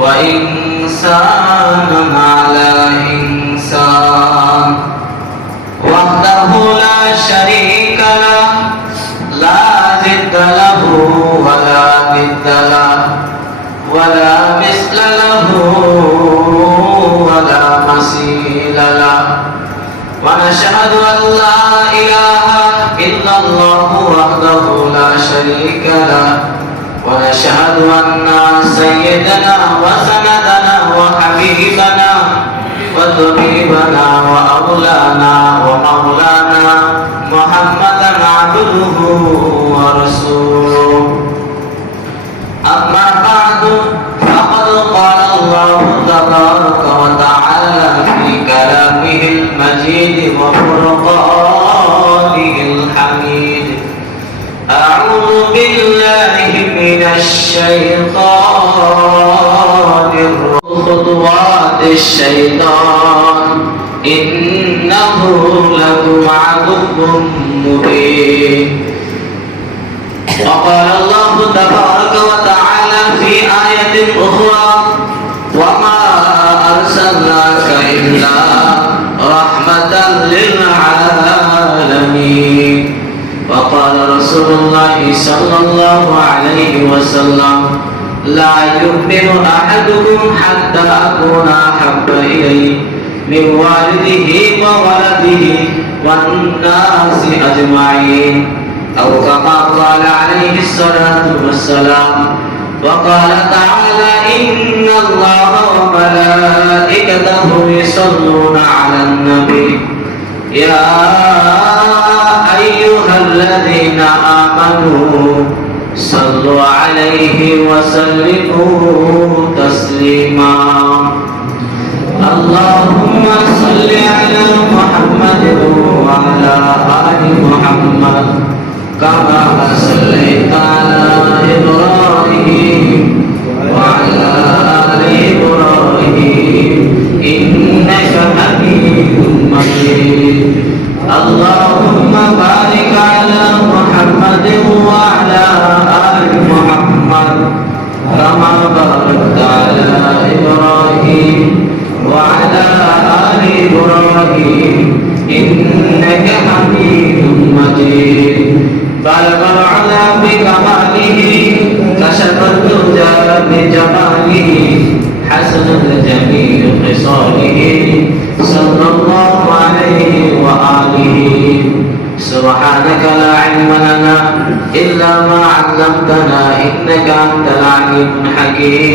وإنسانا على إنسان وحده لا شريك له لا ضد له ولا ند له ولا مثل له ولا مثيل له ونشهد أن لا إله إلا الله وحده لا شريك له ونشهد أن سيدنا وسندنا وحبيبنا وطبيبنا وأولانا ومولانا محمدا عبده ورسوله أما بعد فقد قال الله تبارك وتعالى في كلامه المجيد وفرقانه الحميد أعوذ بالله من الشيطان الرجيم خطوات الشيطان إنه لكم عدو مبين وقال الله تبارك وتعالى في آية أخرى وما أرسلناك إلا رحمة للعالمين وقال رسول الله صلى الله عليه وسلم لا يؤمن أحدكم حتى أكون أحب إليه من والده وولده والناس أجمعين أو كما قال عليه الصلاة والسلام وقال تعالى إن الله وملائكته يصلون على النبي يا أيها الذين آمنوا صلوا عليه وسلموا تسليما اللهم صل على محمد وعلى آل محمد كما صليت على إبراهيم وعلى آل إبراهيم إنك حميد مجيد اللهم بارك على محمد وعلى آل محمد كما باركت على إبراهيم وعلى آل إبراهيم إنك حميد مجيد بلغ العلا بكماله كشف الدجى بجماله حسن الجميع خصاله صلى الله عليه وآله سبحانك لا علم لنا إلا ما علمتنا إنك أنت العليم الحكيم